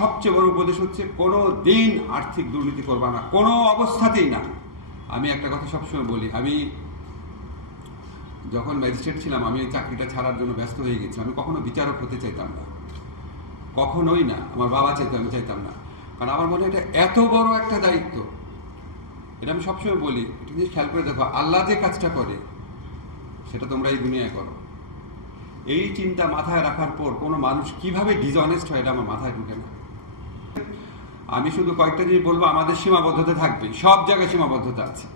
সবচেয়ে বড় উপদেশ হচ্ছে কোনো দিন আর্থিক দুর্নীতি করবা না, কোনো অবস্থাতেই না। আমি একটা কথা সবসময় বলি, আমি যখন ম্যাজিস্ট্রেট ছিলাম আমি এই চাকরিটা ছাড়ার জন্য ব্যস্ত হয়ে গেছি। আমি কখনো বিচারক হতে চাইতাম না, কখনোই না। আমার বাবা চাইতো, আমি চাইতাম না, কারণ আমার মনে হয় এটা এত বড় একটা দায়িত্ব। এটা আমি সবসময় বলি, এটা জিনিস খেয়াল করে দেখো, আল্লাহ যে কাজটা করে সেটা তোমরা এই দুনিয়ায় করো। এই চিন্তা মাথায় রাখার পর কোনো মানুষ কিভাবে ডিসঅনেস্ট হয় এটা আমার মাথায় ঢুকে না। আমি শুধু কয়েকটা জিনিস বলবো, আমাদের সীমাবদ্ধতা থাকবে, সব জায়গায় সীমাবদ্ধতা আছে।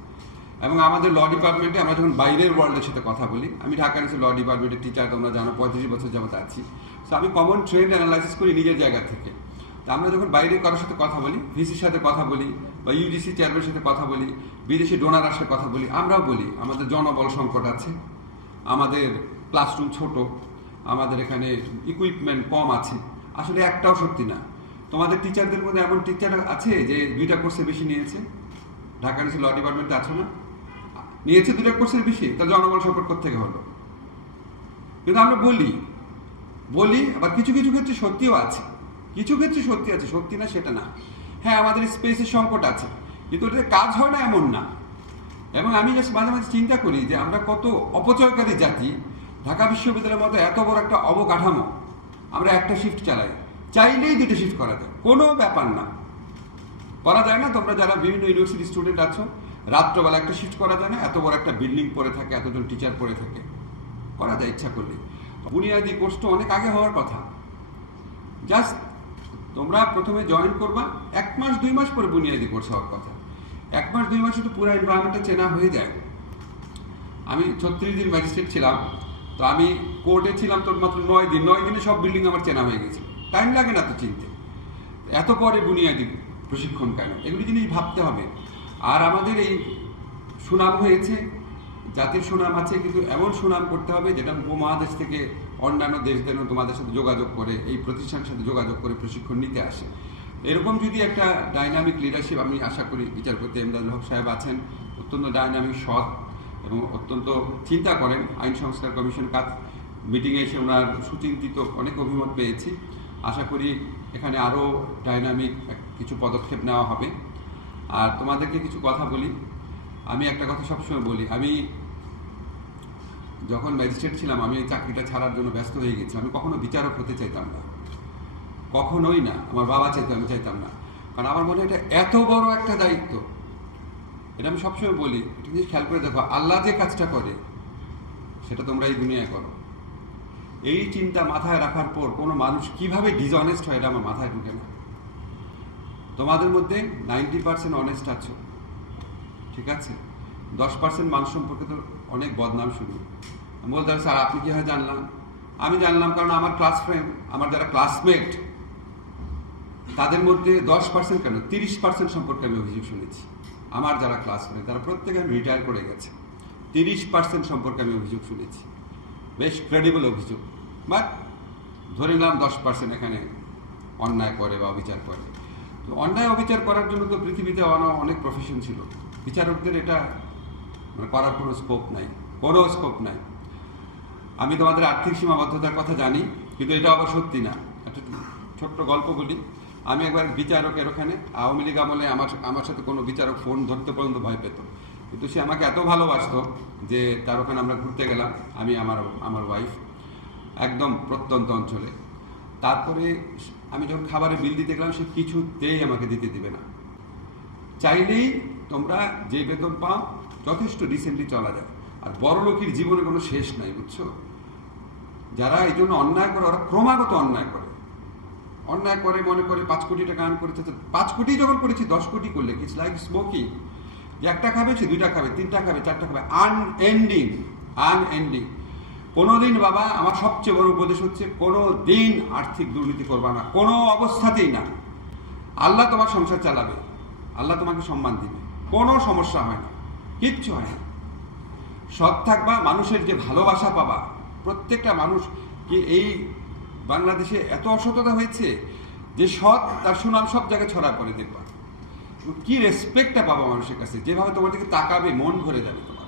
এবং আমাদের ল ডিপার্টমেন্টে আমরা যখন বাইরের ওয়ার্ল্ডের সাথে কথা বলি, আমি ঢাকার ল ডিপার্টমেন্টের টিচার, তোমরা জানো 35 বছর যাবত আছি। সো আমি কমন ট্রেন্ড অ্যানালাইসিস করি নিজের জায়গা থেকে। তো আমরা যখন বাইরে কারোর সাথে কথা বলি, ভিসির সাথে কথা বলি, বা ইউজিসি চেয়ারম্যানের সাথে কথা বলি, বিদেশি ডোনার সাথে কথা বলি, আমরাও বলি আমাদের জনবল সংকট আছে, আমাদের ক্লাসরুম ছোট, আমাদের এখানে ইকুইপমেন্ট কম আছে। আসলে একটাও সত্যি না। তোমাদের টিচারদের মধ্যে এমন টিচার আছে যে 2টা কোর্সে বেশি নিয়েছে? ঢাকা ল ডিপার্টমেন্টে আছো না? নিয়েছে 2টা কোর্সের বেশি, তাহলে জনবল সংকট থেকে হলো। কিন্তু আমরা বলি আবার কিছু কিছু ক্ষেত্রে সত্যিও আছে, কিছু ক্ষেত্রে সত্যি আছে, সত্যি না সেটা না। হ্যাঁ, আমাদের স্পেসের সংকট আছে, কিন্তু ওটাতে কাজ হয় না এমন না। এবং আমি মাঝে মাঝে চিন্তা করি যে আমরা কত অপচয়কারী জাতি। ঢাকা বিশ্ববিদ্যালয়ের মতো এত বড় একটা অবকাঠামো, আমরা একটা শিফট চালাই, চাইলেই 2টা শিফট করা যায়, কোনো ব্যাপার না। করা যায় না? তোমরা যারা বিভিন্ন ইউনিভার্সিটি স্টুডেন্ট আছো, রাত্রবেলা একটা শিফট করা যায় না? এত বড় একটা বিল্ডিং পড়ে থাকে, এতজন টিচার পড়ে থাকে, করা যায় ইচ্ছা করলে। বুনিয়াদী কোর্সটা অনেক আগে হওয়ার কথা। জাস্ট তোমরা প্রথমে জয়েন করবা, 1 মাস 2 মাস পরে বুনিয়াদী কোর্স হওয়ার কথা। 1 মাস 2 মাসে তো পুরো এনভায়রনমেন্টটা চেনা হয়ে যায়। আমি 36 দিন ম্যাজিস্ট্রেট ছিলাম, তো আমি কোর্টে ছিলাম তোর মাত্র 9 দিন। 9 দিনে সব বিল্ডিং আমার চেনা হয়ে গেছে। টাইম লাগে না তো চিনতে। এত পরে বুনিয়াদী প্রশিক্ষণ কেন? এগুলি জিনিস ভাবতে হবে। আর আমাদের এই সুনাম হয়েছে, জাতির সুনাম আছে, কিন্তু এমন সুনাম করতে হবে যেটা উপমহাদেশ থেকে অন্যান্য দেশদের তোমাদের সাথে যোগাযোগ করে, এই প্রতিষ্ঠানের সাথে যোগাযোগ করে প্রশিক্ষণ নিতে আসে। এরকম যদি একটা ডাইনামিক লিডারশিপ, আমি আশা করি বিচারপতি এমদাদুল হক সাহেব আছেন, অত্যন্ত ডাইনামিক, সৎ এবং অত্যন্ত চিন্তা করেন। আইন সংস্কার কমিশন কাজ মিটিংয়ে এসে ওনার সুচিন্তিত অনেক অভিমত পেয়েছি। আশা করি এখানে আরও ডাইনামিক কিছু পদক্ষেপ নেওয়া হবে। আর তোমাদেরকে কিছু কথা বলি, আমি একটা কথা সবসময় বলি, আমি যখন ম্যাজিস্ট্রেট ছিলাম আমি এই চাকরিটা ছাড়ার জন্য ব্যস্ত হয়ে গেছি। আমি কখনো বিচারক হতে চাইতাম না, কখনোই না। আমার বাবা চাইতো, আমি চাইতাম না, কারণ আমার মনে হয় এটা এত বড় একটা দায়িত্ব। এটা আমি সবসময় বলি, এটা জিনিস খেয়াল করে দেখো, আল্লাহ যে কাজটা করে সেটা তোমরা এই দুনিয়ায় করো। এই চিন্তা মাথায় রাখার পর কোনো মানুষ কিভাবে ডিসঅনেস্ট হয় এটা আমার মাথায় ঢুকে না। তোমাদের মধ্যে 90% অনেস্ট আছো, ঠিক আছে, 10% মানুষ সম্পর্কে তো অনেক বদনাম শুনি। আমি বলতে স্যার আপনি কীভাবে জানলাম? আমি জানলাম কারণ আমার ক্লাস ফ্রেন্ড, আমার যারা ক্লাসমেট, তাদের মধ্যে 10% কেন 30% সম্পর্কে আমি অভিযোগ শুনেছি। আমার যারা ক্লাসমেট তারা প্রত্যেকে আমি রিটায়ার করে গেছে, 30% সম্পর্কে আমি অভিযোগ শুনেছি, বেশ ক্রেডিবল অভিযোগ। বাট ধরে নিলাম 10% এখানে অন্যায় করে বা অবিচার করে। তো অন্যায় অবিচার করার জন্য তো পৃথিবীতে অনেক প্রফেশন ছিল, বিচারকদের এটা করার কোনো স্কোপ নাই, কোনো স্কোপ নাই। আমি তোমাদের আর্থিক সীমাবদ্ধতার কথা জানি, কিন্তু এটা আবার সত্যি না। একটা ছোট্ট গল্প বলি। আমি একবার বিচারকের ওখানে, আওয়ামী লীগ আমলে আমার সাথে কোনো বিচারক ফোন ধরতে পর্যন্ত ভয় পেত, কিন্তু সে আমাকে এত ভালোবাসত যে তার ওখানে আমরা ঘুরতে গেলাম, আমি আমার ওয়াইফ, একদম প্রত্যন্ত অঞ্চলে। তারপরে আমি যখন খাবারের বিল দিতে গেলাম, সে কিছুতেই আমাকে দিতে দিবে না। চাইলেই তোমরা যে বেতন পাও যথেষ্ট রিসেন্টলি চলা যায়। আর বড় লোকের জীবনে কোনো শেষ নাই, বুঝছো? যারা এই জন্য অন্যায় করে, ওরা ক্রমাগত অন্যায় করে মনে করে 5 কোটি টাকা আর্ন করেছে। তো 5 কোটি যখন করেছি 10 কোটি করলে ইটস লাইক স্মোকিং। যে 1টা খাবে সে 2টা খাবে, 3টা খাবে, 4টা খাবে, আনএন্ডিং। কোনোদিন বাবা, আমার সবচেয়ে বড় উপদেশ হচ্ছে কোনো দিন আর্থিক দুর্নীতি করবা না, কোনো অবস্থাতেই না। আল্লাহ তোমার সংসার চালাবে, আল্লাহ তোমাকে সম্মান দিবে, কোনো সমস্যা হয় না, কিচ্ছু হয় না। সৎ থাকবা, মানুষের যে ভালোবাসা পাবা। প্রত্যেকটা মানুষ কি এই বাংলাদেশে এত অসততা হয়েছে যে সৎ, তার সুনাম সব জায়গায় ছড়া পড়ে দেখবা। কি রেসপেক্টটা পাবা মানুষের কাছে, যেভাবে তোমার দিকে তাকাবে মন ভরে যাবে তোমার।